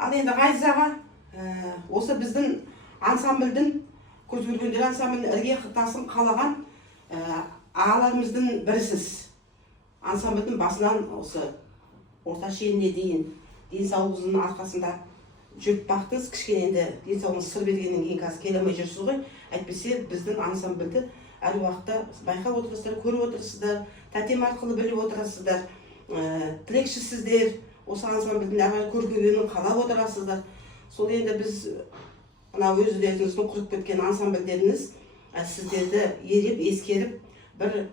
Ал енді Ғазиз аға, осы біздің ансамбльдің, көз көргендер ансамбльдің ірге қыртасын қалаған ағаларымыздың бірісіз. Ансамбльдің басынан осы орта шеніне дейін денсаулығыңыздың арқасында жүріп бақтыңыз. Кішкене енді денсаулығыңыз сыр бергеннен кейін қазір келе алмай жүрсіз ғой. Әйтпесе біздің ансамбльді әр уақытта байқап отырсыздар, көріп отырсыздар, тәтем арқылы біліп отырсыздар, тілекшісіздер. Осы ансамбльдің әрі көркейгенін қалап отырасыздар. Сол енді біз мына өздеріңіздің құрып кеткен ансамбльдеріңіз сіздерді ереп, ескеріп, бір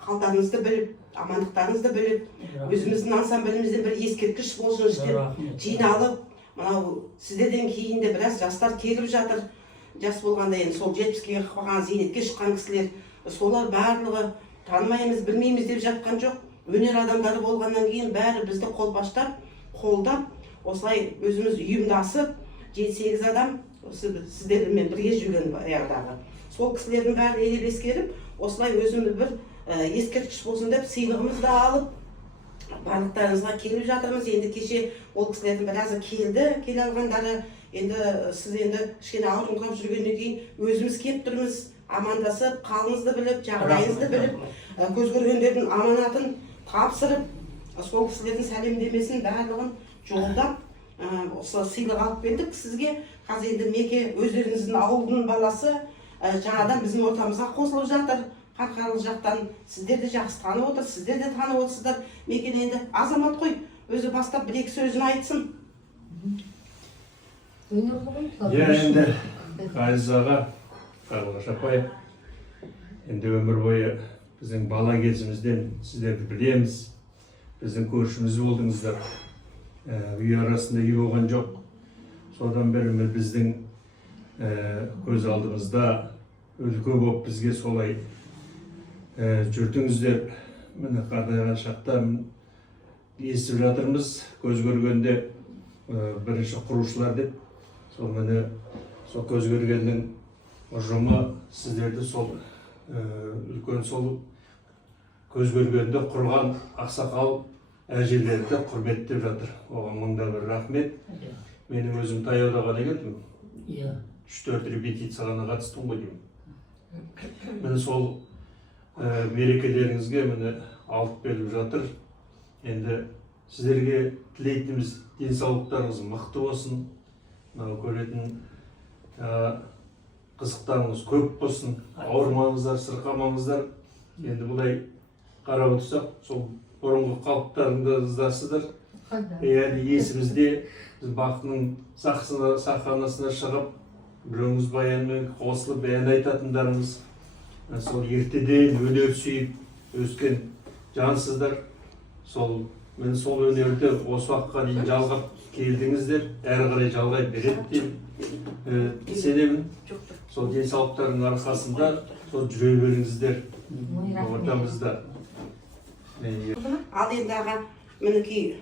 қалдарыңызды біліп, амандықтарыңызды біліп, өзіміздің ансамблімізден бір ескерткіш болсын деп жиналып, мынау сіздерден кейін де біраз жастар келіп жатыр. Жас болғанда енді сол 70-ке қалған, зейнетке шыққан кісілер, солар барлығы танымаймыз, білмейміз деп жатқан жоқ. Өнер адамдары болғаннан кейін бәрі бізді қолбаштап, қолдап, осылай өзіміз үйімдасып, 7-8 адам сіздермен бірге жүрген баяғыдағы. Сол кісілердің бәрі елеп ескеріп, осылай өзіміз бір ескерткіш болсын деп сыйлығымызды алып, барлықтарыңызға келіп жатырмыз. Енді кеше ол кісілердің біразы келе алғандары, енді сіз енді кішкене ауырыңқырап жүргеннен кейін өзіміз келіп тұрмыз, амандасып, қалыңызды біліп, жағдайыңызды біліп, көз көргендердің аманатын тапсырып, сол кісілердің сәлемдемесін барлығын жолдап, осы сыйлық алып келдік сізге. Қазір енді Меке өздеріңіздің ауылдың баласы жаңадан біздің ортамызға қосылып жатыр. Қарқаралы жақтан сіздер де жақсы танып отыр, сіздер де танып отырсыздар. Мекен енді азамат қой, өзі бастап бір-екі сөзін айтсын. Енді Ғазиз аға, Қарлығаш апай, енді өмір бойы біздің бала кезімізден сіздерді білеміз, біздің көршіміз болдыңыздар. Үй арасында үй болған жоқ. Содан бері біздің көз алдымызда үлгі болып бізге солай жүрдіңіздер. Міне қартайған шақта естіп жатырмыз, көз көргенде бірінші құрушылар деп. Сол міне сол көз көргеннің ұжымы сіздерді сол үлкен сол көз көргенде құрған ақсақал әжелерді құрметтеп жатыр. Оған мыңда бір рахмет. Менің өзім таяуда ғана келдім. 3-4 репетиция ғана қатыстым ғой деймін. Міне сол мерекелеріңізге міне алып келіп жатыр. Енді сіздерге тілейтініміз денсаулықтарыңыз мықты болсын. Көретін қызықтарыңыз көп болсын. Ауырмаңыздар, сырқамаңыздар. Енді бұлай қарап отырсақ, сол бұрынғы қалыптарыңыздасыздар. Яғни есімізде біз бақытының сахнасына шығып, біреуіңіз баянмен қосылып баян айтатындарымыз, сол ертеден өнер сүйіп өскен жансыздар. Мен сол өнерді осы уақытқа дейін жалғап келдіңіздер, әрі қарай жалғай береді деп сенемін. Сол денсаулықтардың арқасында сол жүре беріңіздер ортамызда. Ал енді аға, мінекей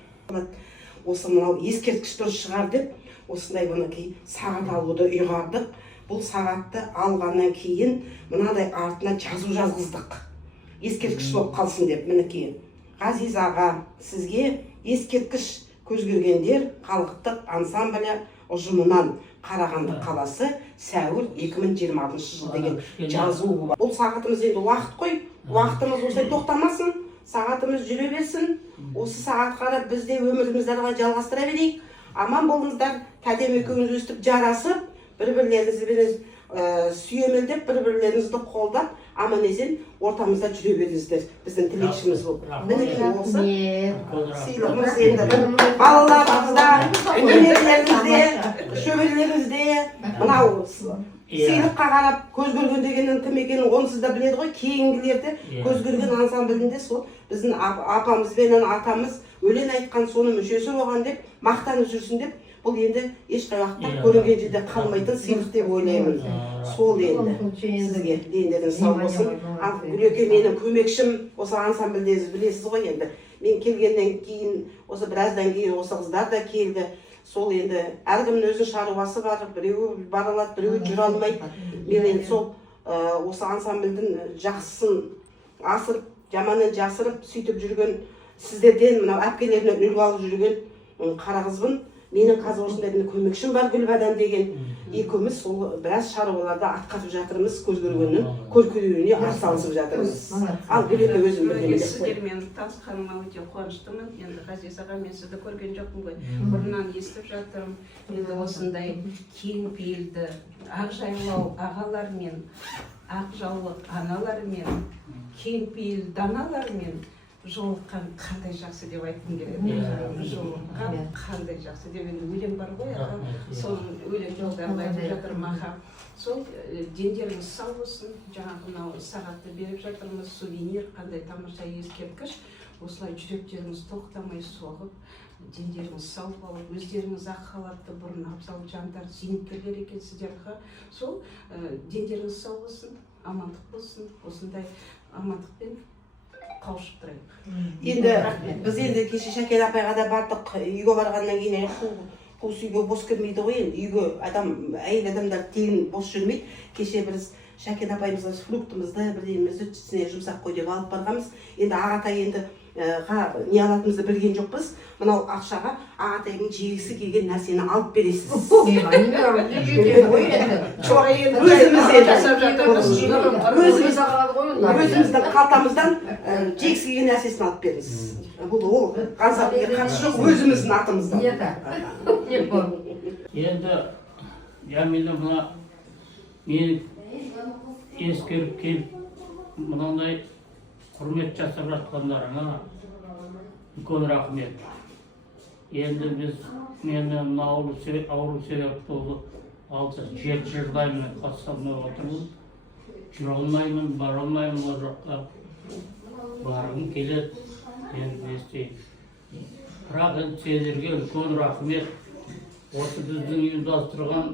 осы мынау ескерткіш дұрыс шығар деп, осындай мінекей сағат алуды ұйғардық. Бұл сағатты алғаннан кейін мынадай артына жазу жазғыздық. Ескерткіш болып қалсын деп, мінекей. Ғазиз аға, сізге ескерткіш көз көргендер халықтық ансамблі ұжымынан Қарағанды қаласы сәуір 2026 жыл деген жазу бар. Бұл сағатымыз енді уақыт қой, уақытымыз осылай тоқтамасын, сағатымыз жүре берсін. Осы сағат қарап біз де өмірімізді жалғастыра берейік. Аман болыңыздар, тәтем екеуіңіз өстіп жарасып, бір-бірлеріңізбен сүйемелдеп, бір-бірлеріңізді қолдап, аман есен ортамызда жүре беріңіздер. Біздің тілекшіміз бұл. Мінекей осы сыйлығымыз енді балаларымызда, өнерлеріңізде, шөберелеріңізде, мынау сыйлыққа қарап көз көрген дегеннің кім екенін онсыз да біледі ғой. Кейінгілерді көз көрген ансамблінде сол біздің апамыз бен атамыз өлең айтқан соның мүшесі болған деп мақтанып жүрсін деп, бұл енді ешқай уақытта көрінген жерде қалмайтын сыйлық деп ойлаймын. Сол енді сізге дендеріңіз сау болсын. Гүлеке менің көмекшім, осы ансамбльдегі білесіз ғой енді. Мен келгеннен кейін, осы біраздан кейін осы қыздар да келді. Сол енді әркімнің өзінің шаруасы бар, біреуі бара алады, біреуі жүре алмайды. Мен енді сол осы ансамбльдің жақсысын асырып, жаманын жасырып сөйтіп жүрген сіздерден, мынау әпкелерінен үлгі алып жүрген қара қызбын. менің қазір осындай бір көмекшім бар Гүлбадан деген. Екеуміз сол біраз шаруаларды атқарып жатырмыз, көз көргеннің көркеюіне атсалысып жатырмыз. Ал Гүлбадан өзім бірдеме деп қой. Сіздермен танысқаныма өте қуаныштымын. Енді Ғазиз аға, мен сізді көрген жоқпын ғой. Бұрыннан естіп жатырмын. Енді осындай кең пейілді ақжайлау ағалармен, ақжаулық аналармен, кең пейілді даналармен жолыққан қандай жақсы деп айтқым келеді. Жолыққан қандай жақсы деп, енді өлең бар ғой, соның өлең жолдарын айтып жатырмын. Сол дендеріңіз сау болсын. Жаңағы мынау сағатты беріп жатырмыз, сувенир, қандай тамаша ескерткіш. Осылай жүректеріңіз тоқтамай соғып, дендеріңіз сау болып, өздеріңіз ақ халатты бұрын абзал жандар, зейнеткерлер екенсіздер. Сол дендеріңіз сау болсын, амандық болсын, осындай амандықпен қауышып тұрайық. Енді біз енді кеше Шәкен апайға да бардық, үйге барғаннан кейін қуыс үйге бос кірмейді ғой, енді үйге әйел адамдар тегін бос жүрмейді. Кеше біз Шәкен апайымызға фруктымызды, бірдемемізді жұмсақ қой деп алып барғанбыз. Енді Ағатай енді не алатынымызды білген жоқпыз. Мынау ақшаға Ағатайдың жегісі келген нәрсені алып бересіз. Өзіміздің қалтамыздан жегісі келген нәрсесін алып беріңіз. Бұл ансамбльге қатысы жоқ, өзіміздің атымыздан. Енді Жәмила мына мені ескеріп келіп, мынандай құрмет жасап жатқандарыңа үлкен рахмет. Енді мені ауру себеп болып 6-7 жылдай мен қатыса отырмын. Жүре алмаймын, бара алмаймын ол жаққа. Барғым келеді, енді естеймін. Бірақ енді сендерге үлкен рахмет. Осы біздің ұйымдастырған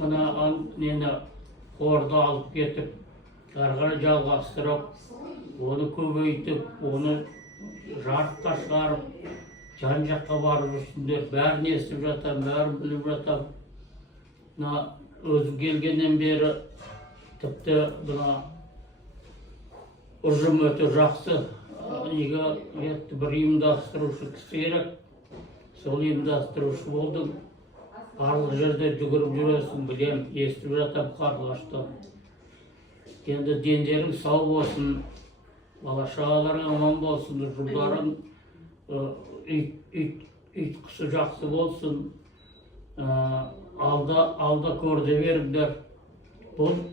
мына қорды алып кетіп, әрі жалғастырып, оны көбейтіп, оны жарыққа шығарып, жан жаққа барып жүрсіңдер. Бәрін естіп жатам, бәрін біліп жатам. Өзім келгеннен бері тіпті ұжым өте жақсы. Бір ұйымдастырушы кісі керек. Сол ұйымдастырушы болдым. Барлық жерде жүгіріп жүресің, білем, естіп жатам Қарлығаштан. Енді дендерің сау болсын, бала-шағаларың аман болсын, жылдарың ит құсы жақсы болсын, алда көрде беріңдер. Бұл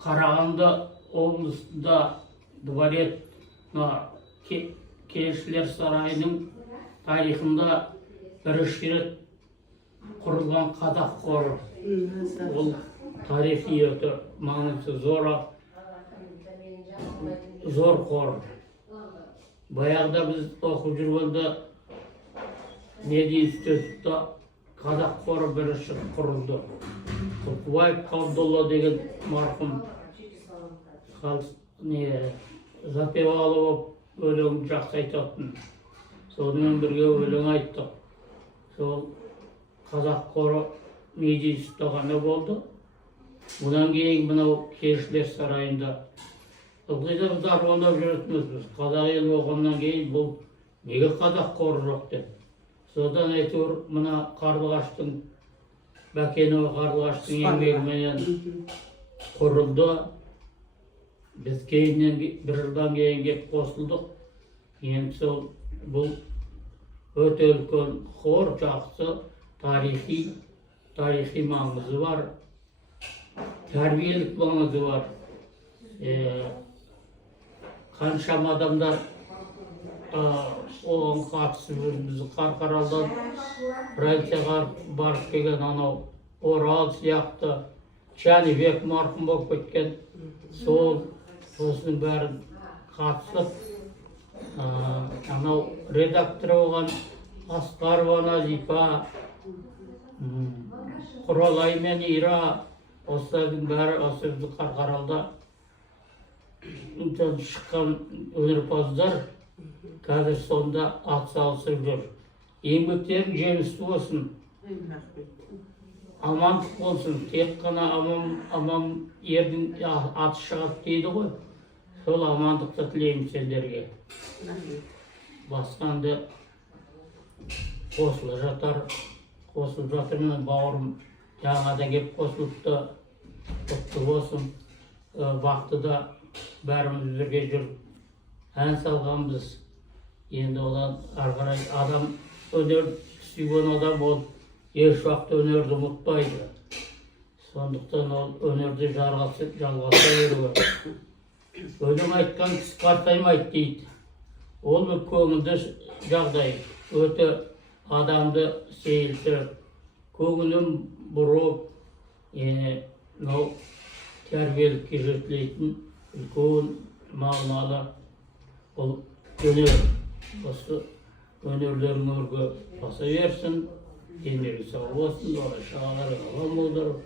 Қарағанды облысында дворец Кеншілер сарайының тарихында бірінші рет құрылған қазақ қоры. Ол тарихи өте маңызды зор қор. Баяғыда біз оқып жүргенде мединститутта қазақ қоры бірінші құрылды. Құлқыбаев Қабдолла деген марқұм запевалы өлең жақсы айтатын. Сонымен бірге өлең айттық. Сол қазақ қоры мединститутта ғана болды. Одан кейін мынау Кеншілер сарайында. Ылғида біз армандап жүретінбіз. Қазақ елі болғаннан кейін бұл неге қазақ қоры жоқ деп. Содан әйтеуір мына Қарлығаштың, Бәкенова Қарлығаштың еңбегіменен құрылды. Біз кейіннен бір жылдан кейін кеп қосылдық. Енді сол бұл өте үлкен қор, жақсы, тарихи маңызы бар, тәрбиелік маңызы бар. Қаншама адамдар оған қатысып жүр. Біз Қарқаралыдан Францияға барып келген анау Орал сияқты, Жәнібек марқұм болып кеткен. Осының бәрін қатысып, анау редактор болған Асқарова Назипа, Құралай мен Ира, осылардың бәрі осы біздің Қарқаралыда шыққан өнерпаздар қазір сонда атсалысып жүр. Еңбектерің жемісті болсын, амандық болсын. Тек қана аман ердің аты шығады дейді ғой. Сол амандықты тілеймін сендерге. Басқанды қосылып жатыр менің бауырым жаңадан келіп қосылыпты, құтты болсын. Вақтыда бәріміз бірге жүріп ән салғанбыз. Енді одан ары қарай адам өнер сүйген адам ол еш уақыт өнерді ұмытпайды. Сондықтан ол өнерді жалғаса беруі. Өлең айтқан кісі қартаймайды дейді. Ол бір көңілді жағдай, өте адамды сейілтіріп, көңілін бұрып, тәрбиелікке жетілетін үлкен мағыналы бұл өнер. Осы өнерлерің өрге баса берсін, денері сау болсын, олай шағалары алам болдырып,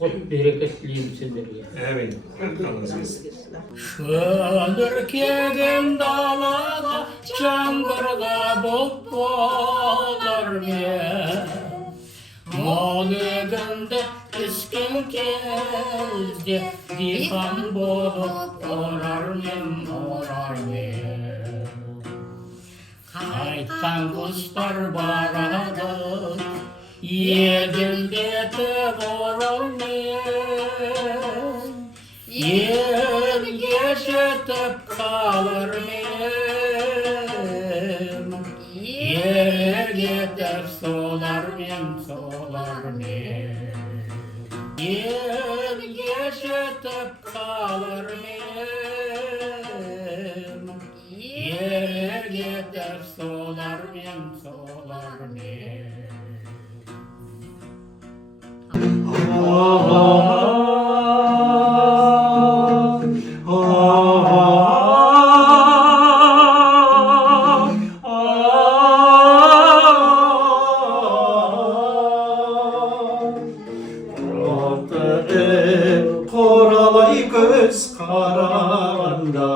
құт берекет тілеймін сендерге. Әмин. Қалыңыз. Шөліркеген далаға жаңбырға бұлт болар мен. Мол егінді піскен кезде диқан болып орар мен. Қайтқан құстар барады, егілдетіп оралмен. Елге жетіп қалар мен. Елге солар мен. Елге жетіп қалар мен. Елге солар мен. Qoralay göz qarağanda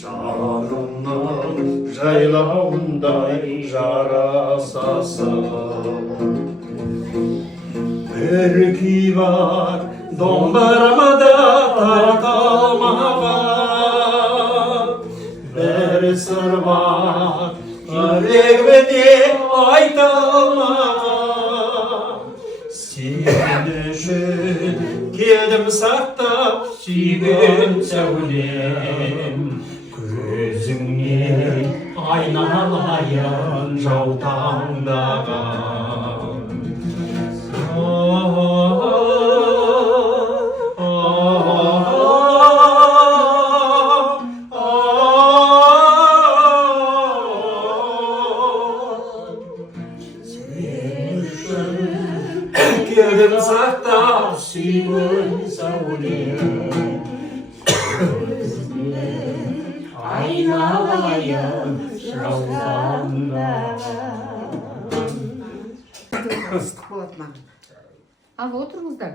жанымның жайлауындай жарасасың. Bir kүй бар домбырамда тарталмаған, бір сыр бар жүрегімде айта алмаған. Сен үшін келдім сақтап сүйген сәулем, көзіңнен айналайын жаутаңдаған. Келдім сақтап сүйген сәулем, айналайын жаутаңдаған. Ал отырыңыздар.